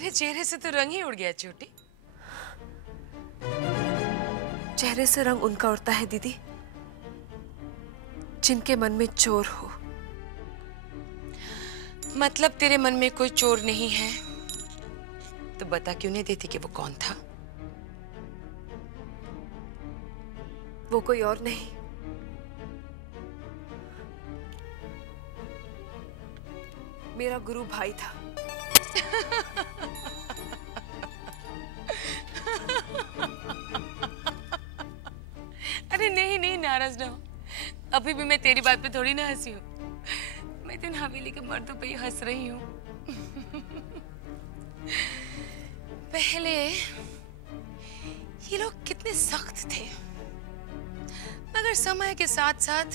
तेरे चेहरे से तो रंग ही उड़ गया छोटी। चेहरे से रंग उनका उड़ता है दीदी जिनके मन में चोर हो। मतलब तेरे मन में कोई चोर नहीं है तो बता क्यों नहीं देती कि वो कौन था? वो कोई और नहीं, मेरा गुरु भाई था। अरे नहीं नहीं, नाराज ना हो। अभी भी मैं तेरी बात पे थोड़ी ना हंसी हूँ। मैं तो इन हवेली के मर्दों पे ही हंस रही हूँ। पहले ये लोग कितने सख्त थे, मगर समय के साथ साथ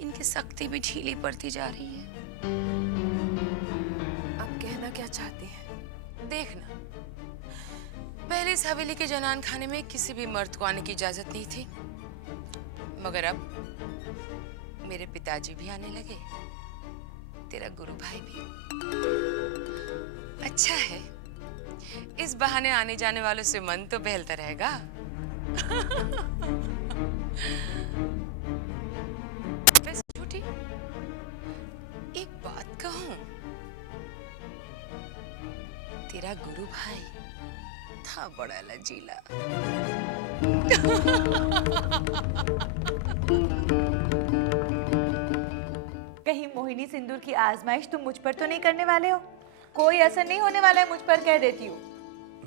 इनकी सख्ती भी ढीली पड़ती जा रही है। आप कहना क्या चाहती हैं? देखना, पहले इस हवेली के जनान खाने में किसी भी मर्द को आने की इजाजत नहीं थी, मगर अब मेरे पिताजी भी आने लगे, तेरा गुरु भाई भी। अच्छा है, इस बहाने आने जाने वालों से मन तो बहलता रहेगा। वैसे छोटी, एक बात कहूं, तेरा गुरु भाई था बड़ा लजीला। कहीं मोहिनी सिंदूर की आजमाइश तुम मुझ पर तो नहीं करने वाले हो? कोई असर नहीं होने वाला है मुझ पर, कह देती हूँ।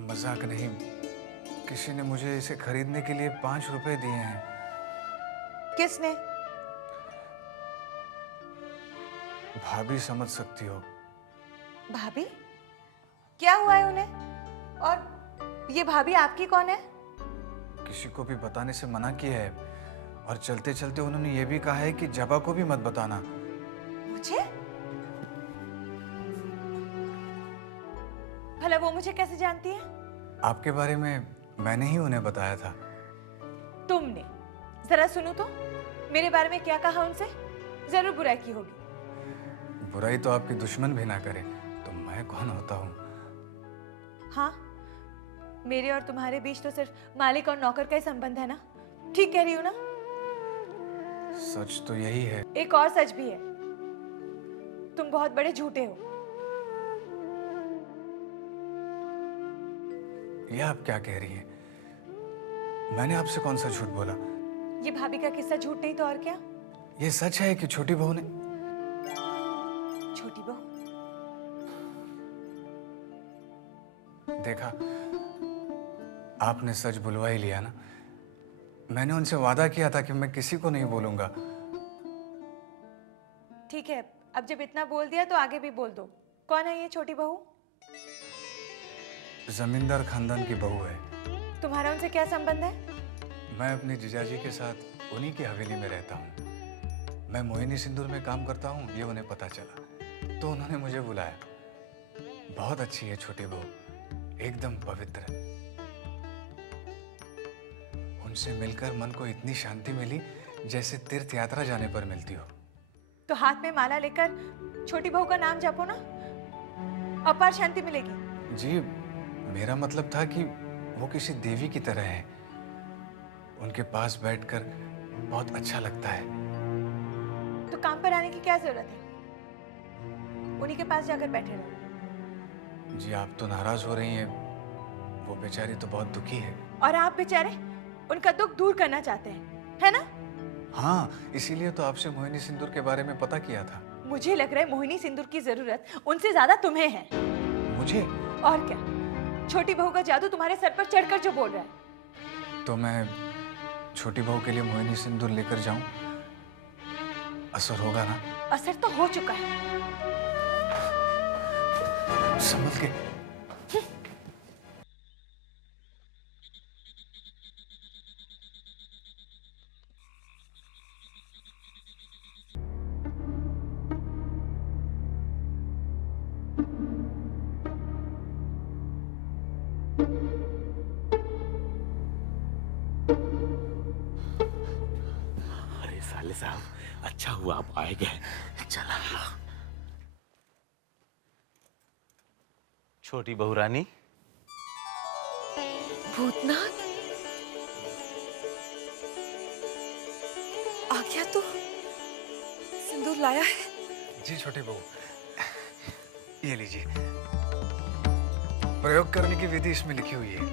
मजाक नहीं, किसी ने मुझे इसे खरीदने के लिए 5 रुपए दिए हैं। किसने? भाभी समझ सकती हो। भाभी? क्या हुआ है उन्हें? और ये भाभी आपकी कौन है? किसी को भी बताने से मना किया है, और चलते चलते उन्होंने ये भी कहा है कि जबा को भी मत बताना। मुझे? भला वो मुझे कैसे जानती है? आपके बारे में मैंने ही उन्हें बताया था। तुमने? जरा सुनो तो, मेरे बारे में क्या कहा उनसे? जरूर बुराई की होगी। बुराई तो आपकी दुश्मन भी ना करे तो मैं कौन होता हूँ? हाँ, मेरे और तुम्हारे बीच तो सिर्फ मालिक और नौकर का ही संबंध है ना? ठीक कह रही हूँ ना? सच तो यही है। एक और सच भी है, तुम बहुत बड़े झूठे हो। यह आप क्या कह रही हैं? मैंने आपसे कौन सा झूठ बोला? ये भाभी का किस्सा झूठ नहीं तो और क्या? ये सच है कि छोटी बहू ने... छोटी बहू? देखा, आपने सच बुलवा ही लिया ना। मैंने उनसे वादा किया था कि मैं किसी को नहीं बोलूंगा। ठीक है, अब जब इतना बोल दिया तो आगे भी बोल दो। कौन है ये छोटी बहू? जमींदार खानदान की बहू है। तुम्हारा उनसे क्या संबंध है? मैं अपने जीजाजी के साथ उन्हीं की हवेली में रहता हूँ। मैं मोहिनी सिंदूर में काम करता हूँ, ये उन्हें पता चला तो उन्होंने मुझे बुलाया। बहुत अच्छी है छोटी बहू, एकदम पवित्र। उनसे मिलकर मन को इतनी शांति मिली जैसे तीर्थ यात्रा जाने पर मिलती हो। तो हाथ में माला लेकर छोटी बहू का नाम जपो ना, अपार शांति मिलेगी। जी, मेरा मतलब था कि वो किसी देवी की तरह है। उनके पास बैठकर बहुत अच्छा लगता है। तो काम पर आने की क्या जरूरत है? उन्हीं के पास जाकर बैठे रहो। जी, आप तो नाराज हो रही हैं। वो बेचारी तो बहुत दुखी है। और आप बेचारे उनका दुख दूर करना चाहते हैं, है ना? हाँ, इसीलिए तो आपसे मोहिनी सिंदूर के बारे में पता किया था। मुझे लग रहा है मोहिनी सिंदूर की जरूरत उनसे ज्यादा तुम्हें है। मुझे? और क्या, छोटी बहू का जादू तुम्हारे सर पर चढ़कर जो बोल रहा है। तो मैं छोटी बहू के लिए मोहिनी सिंदूर लेकर जाऊं? असर होगा ना? असर तो हो चुका है। संभल के। अरे साले साहब, अच्छा हुआ आप आए गए। चला छोटी बहू रानी। भूतनाथ आ गया तू? सिंदूर लाया है? जी छोटी बहू, ये लीजिए। प्रयोग करने की विधि इसमें लिखी हुई है।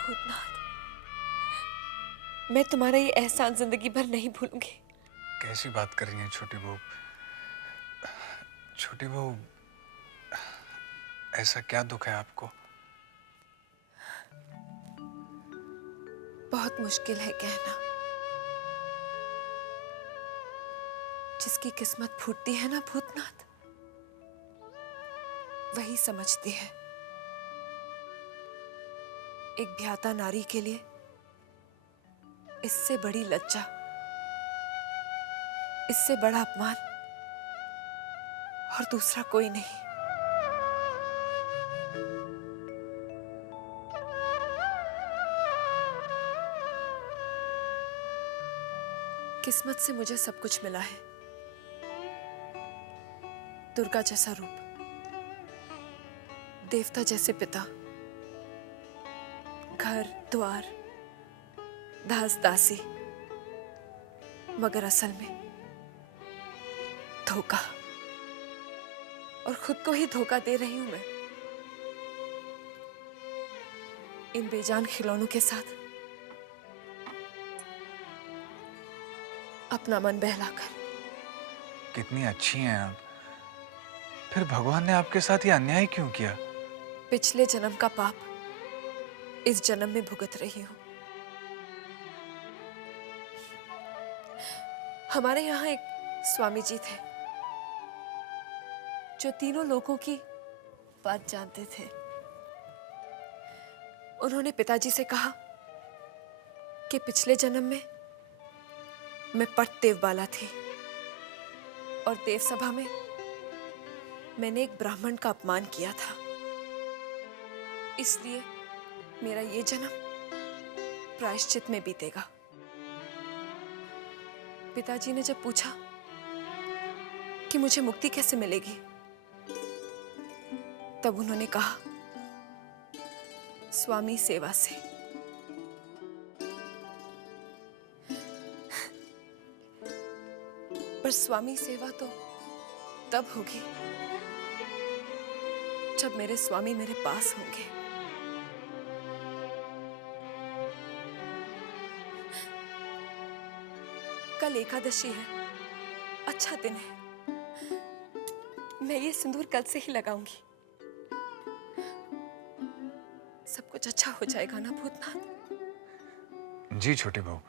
भूतनाथ, मैं तुम्हारा ये एहसान जिंदगी भर नहीं भूलूंगी। कैसी बात कर रही हैं छोटी बहू? छोटी बहू, ऐसा क्या दुख है आपको? बहुत मुश्किल है कहना। जिसकी किस्मत फूटती है ना भूतनाथ, वही समझती है। एक ब्याता नारी के लिए इससे बड़ी लज्जा, इससे बड़ा अपमान और दूसरा कोई नहीं। किस्मत से मुझे सब कुछ मिला है। दुर्गा जैसा रूप, देवता जैसे पिता, घर द्वार, दास दासी, मगर असल में धोखा। और खुद को ही धोखा दे रही हूं मैं, इन बेजान खिलौनों के साथ अपना मन बहलाकर। कितनी अच्छी हैं आप, फिर भगवान ने आपके साथ ये अन्याय क्यों किया? पिछले जन्म का पाप इस जन्म में भुगत रही हूं। हमारे यहाँ एक स्वामी जी थे जो तीनों लोगों की बात जानते थे। उन्होंने पिताजी से कहा कि पिछले जन्म में मैं पट देवबाला थी और देव सभा में मैंने एक ब्राह्मण का अपमान किया था, इसलिए मेरा ये जन्म प्रायश्चित में बीतेगा। पिताजी ने जब पूछा कि मुझे मुक्ति कैसे मिलेगी, तब उन्होंने कहा, स्वामी सेवा से। पर स्वामी सेवा तो तब होगी जब मेरे स्वामी मेरे पास होंगे। कल एकादशी है, अच्छा दिन है। मैं ये सिंदूर कल से ही लगाऊंगी। सब कुछ अच्छा हो जाएगा ना भूतनाथ? जी छोटी बहू,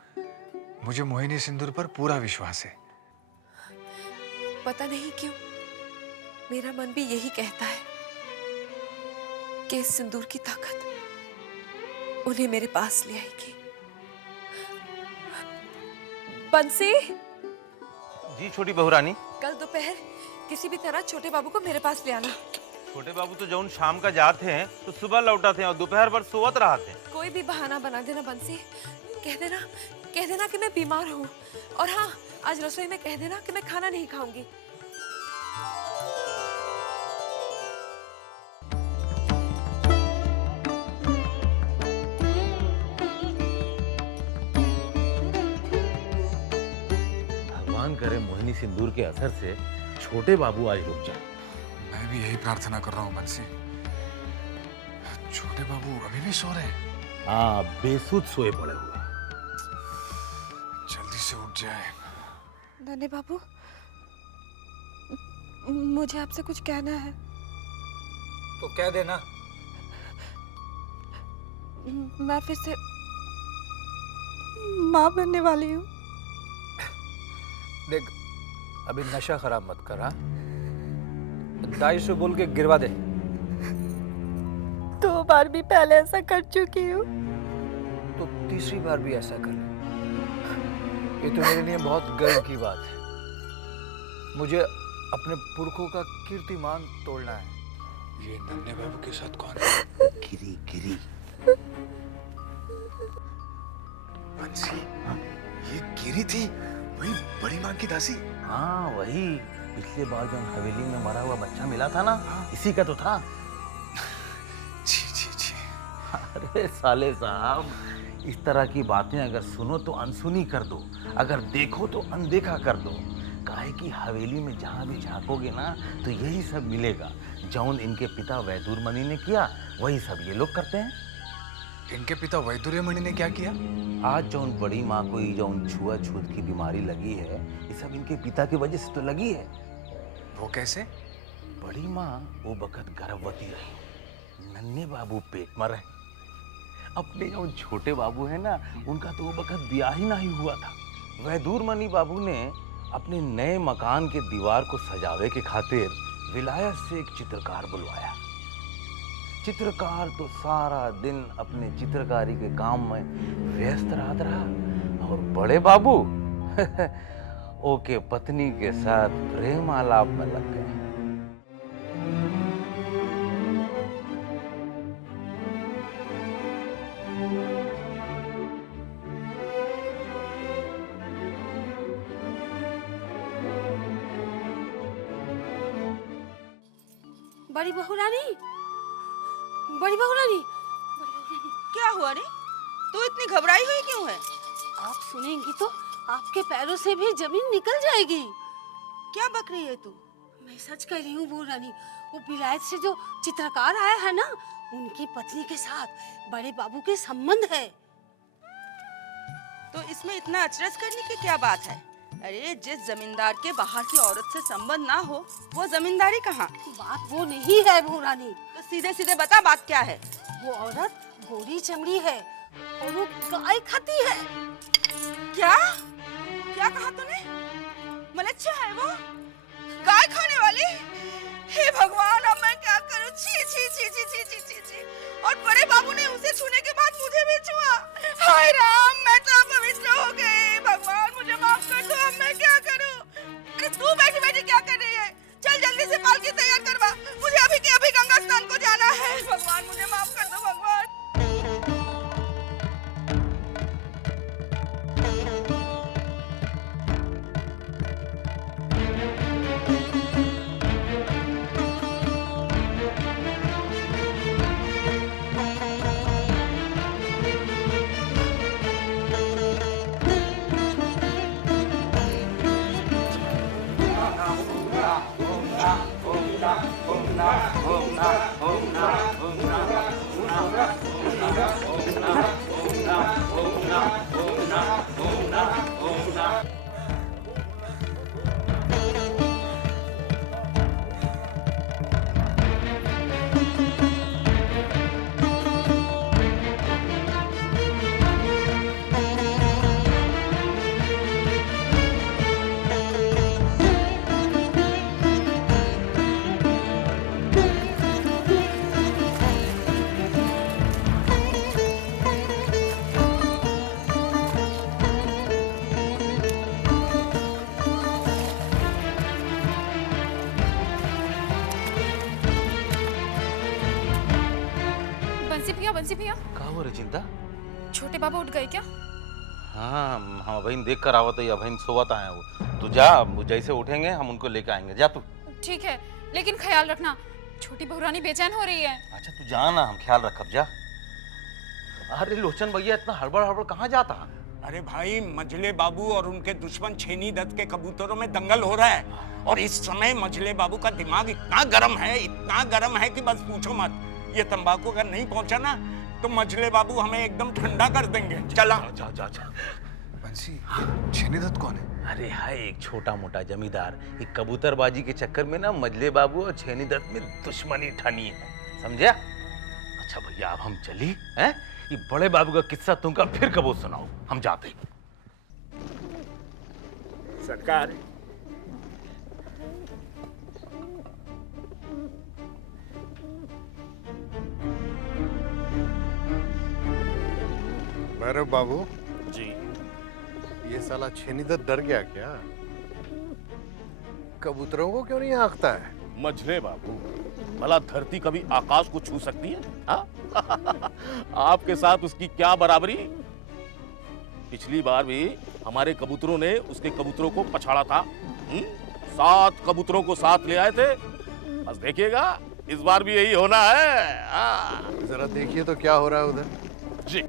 मुझे मोहिनी सिंदूर पर पूरा विश्वास है। पता नहीं क्यों मेरा मन भी यही कहता है कि इस सिंदूर की ताकत उन्हें मेरे पास ले आएगी। बंसी, जी छोटी बहू रानी। कल दोपहर किसी भी तरह छोटे बाबू को मेरे पास ले आना। छोटे बाबू तो जौन शाम का जाते हैं तो सुबह लौटा थे और दोपहर भर सोवत रहा थे। कोई भी बहाना बना देना बंसी। कह देना कि मैं बीमार हूँ, और हाँ, आज रसोई में कह देना कि मैं खाना नहीं खाऊंगी। भगवान करे मोहिनी सिंदूर के असर से छोटे बाबू आज रुक जाए। मैं भी यही प्रार्थना कर रहा हूँ बंसी। छोटे बाबू अभी भी सो रहे हैं? हाँ, बेसुध सोए पड़े हुए। जल्दी से उठ जाए। नन्हे बाबू, मुझे आपसे कुछ कहना है। तो कह देना। मैं फिर से माँ बनने वाली हूँ। देख, अभी नशा खराब मत कर। हाँ, दाई से बोल के गिरवा दे। 2 बार भी पहले ऐसा कर चुकी हूँ। तो तीसरी बार भी ऐसा कर ले। ये तो मेरे लिए बहुत गर्व की बात है। मुझे अपने पुरखों का कीर्तिमान तोड़ना है। ये नन्हे बाबू के साथ कौन है? गिरी गिरी। बंसी, ये गिरी थी वही बड़ी माँ की दासी। हाँ वही, पिछले बार जो हवेली में मरा हुआ बच्चा मिला था ना, इसी का तो था। छी छी छी। अरे साले साहब, इस तरह की बातें अगर सुनो तो अनसुनी कर दो, अगर देखो तो अनदेखा कर दो। काहे कि हवेली में जहाँ भी झांकोगे ना तो यही सब मिलेगा। जौन इनके पिता वैदुरमणि ने किया वही सब ये लोग करते हैं। इनके पिता वैदुर्यमणि ने क्या किया? आज जौन बड़ी माँ को ये जौन छुआछूत की बीमारी लगी है, ये सब इनके पिता की वजह से तो लगी है। वो कैसे? बड़ी माँ वो बखत गर्भवती रही, नन्हे बाबू पेट में रहे। अपने जो छोटे बाबू है ना, उनका तो वो बखत ब्याह ही नहीं हुआ था। वैदुरमणि बाबू ने अपने नए मकान के दीवार को सजावे के खातिर विलायत से एक चित्रकार बुलवाया। चित्रकार तो सारा दिन अपने चित्रकारी के काम में व्यस्त रहा और बड़े बाबू ओके पत्नी के साथ प्रेम आलाप में लग गए। बड़ी बहू रानी, बड़ी बहू रानी, क्या हुआ रे? तू इतनी घबराई हुई क्यों है? आप सुनेंगी तो आपके पैरों से भी जमीन निकल जाएगी। क्या बक रही है तू? मैं सच कह रही हूँ बहू रानी, वो विलायत से जो चित्रकार आया है ना, उनकी पत्नी के साथ बड़े बाबू के संबंध है। तो इसमें इतना अचरज करने की क्या बात है? अरे जिस जमींदार के बाहर की औरत से संबंध ना हो, वो जमींदारी कहाँ? बात वो नहीं है बहू रानी। तो सीधे सीधे बता बात क्या है? वो औरत गोरी चमड़ी है और वो गाय खाती है। क्या? क्या कहा तूने? मलेच्छा है वो? गाय खाने वाली? हे भगवान, अब मैं क्या करूं? छी छी छी छी छी छी छी छी। और बड़े बाबू ने उसे छूने के बाद मुझे भी छुआ। हाय राम, मैं तो अपवित्र हो गई। भगवान मुझे माफ कर दो, अब मैं क्या करूं? अरे तू बैठी बैठी क्या कर रही है? चल जल्दी से पालकी तैयार करवा, मुझे अभी के अभी गंगा स्नान को जाना है। भगवान मुझे माफ कर दो भगवान। बंसी भैया, का हो रे चिंता? छोटे बाबा उठ गए क्या? हाँ हम बहन देख कर आवत है, बहन सोवत आए वो। तू जा, जैसे उठेंगे हम उनको लेकर आएंगे। जा तू। ठीक है, लेकिन ख्याल रखना, छोटी बहू रानी बेचैन हो रही है। अच्छा तू जा ना, हम ख्याल रखब। जा। अरे लोचन भैया, इतना हड़बड़ हड़बड़ कहाँ जाता? अरे भाई, मझले बाबू और उनके दुश्मन छेनी दत्त के कबूतरों में दंगल हो रहा है और इस समय मझले बाबू का दिमाग इतना गर्म है कि बस पूछो मत। ये तंबाकू अगर नहीं पहुंचा ना तो मझले बाबू हमें एकदम ठंडा कर देंगे। चला। जा जा जा। बंसी, ये छेनी दत्त कौन है? अरे हाय, एक छोटा मोटा जमींदार। एक कबूतरबाजी के चक्कर में ना मझले बाबू और छेनी दत्त में दुश्मनी ठानी है, समझा? अच्छा भैया, अब हम चली हैं? ये बड़े बाबू का किस्सा तुमका फिर कबो सुनाओ, हम जाते। सरकार, भैरव बाबू जी, ये साला छेनी दत्त डर गया क्या? कबूतरों को क्यों नहीं आंकता है? मझले बाबू, भला धरती कभी आकाश को छू सकती है? हाँ? आपके साथ उसकी क्या बराबरी? पिछली बार भी हमारे कबूतरों ने उसके कबूतरों को पछाड़ा था। 7 कबूतरों को साथ ले आए थे। बस देखिएगा इस बार भी यही होना है। हाँ। जरा देखिए तो क्या हो रहा है उधर। जी।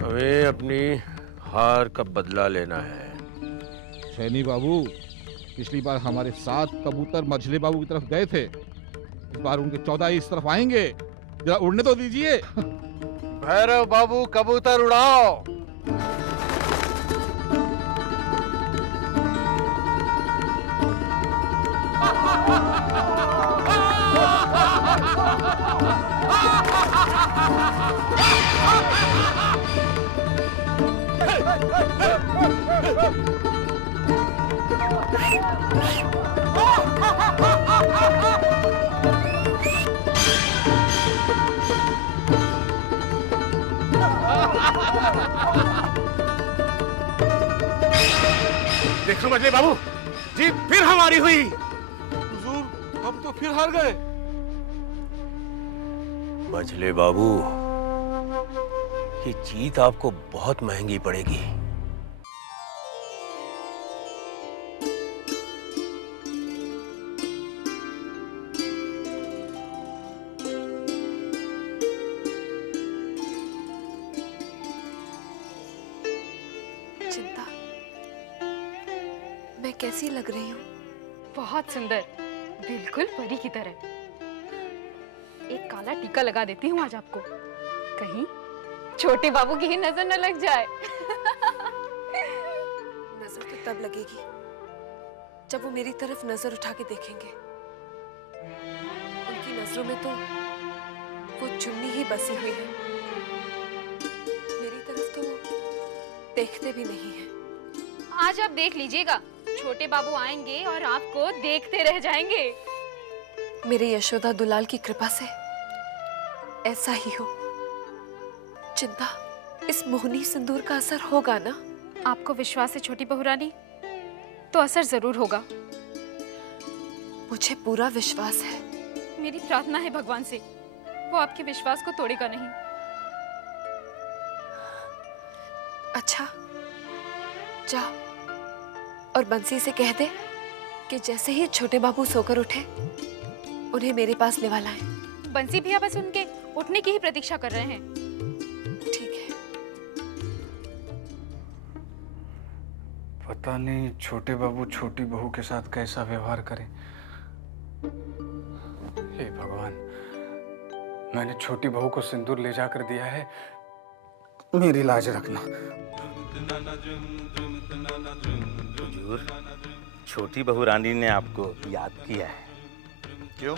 हमें अपनी हार का बदला लेना है। सैनी बाबू, पिछली बार हमारे 7 कबूतर मझले बाबू की तरफ गए थे, इस बार उनके 14 इस तरफ आएंगे। जरा उड़ने तो दीजिए। भैरव बाबू कबूतर उड़ाओ। देखो मजले बाबू, जीत फिर हमारी हुई। हुजूर, हम तो फिर हार गए। मझले बाबू, ये जीत आपको बहुत महंगी पड़ेगी। चिंता, मैं कैसी लग रही हूँ? बहुत सुंदर, बिल्कुल परी की तरह। एक काला टीका लगा देती हूँ आज आपको, कहीं छोटे बाबू की ही नजर न लग जाए। नजर तो तब लगेगी जब वो मेरी तरफ नजर उठा के देखेंगे। उनकी नजरों में तो वो चुन्नी ही बसी हुई है, मेरी तरफ तो वो देखते भी नहीं है। आज आप देख लीजिएगा, छोटे बाबू आएंगे और आपको देखते रह जाएंगे। मेरे यशोदा दुलाल की कृपा से ऐसा ही हो। चिंता, इस मोहनी सिंदूर का असर होगा ना? आपको विश्वास है छोटी बहू रानी, तो असर जरूर होगा। मुझे पूरा विश्वास है। मेरी प्रार्थना है भगवान से, वो आपके विश्वास को तोड़ेगा नहीं। अच्छा, जा और बंसी से कह दे कि जैसे ही छोटे बाबू सोकर उठे, उन्हें मेरे पास ले वाला है। बंसी भैया बस उनके उठने की ही प्रतीक्षा कर रहे हैं। ठीक है। पता नहीं छोटे बाबू छोटी बहू के साथ कैसा व्यवहार करें। हे भगवान, मैंने छोटी बहू को सिंदूर ले जाकर दिया है, मेरी लाज रखना। हुजूर, छोटी बहू रानी ने आपको याद किया है। क्यों?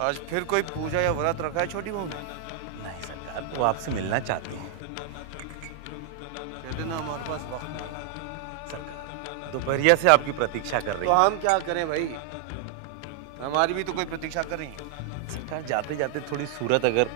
आज फिर कोई पूजा या व्रत रखा है छोटी बहू ने? नहीं सरकार, वो आपसे मिलना चाहती हैं। कह देना हमारे पास वक्त नहीं। सरकार दोपहरिया से आपकी प्रतीक्षा कर रही तो है। हम क्या करें भाई, हमारी भी तो कोई प्रतीक्षा कर रही है। सरकार जाते जाते थोड़ी सूरत अगर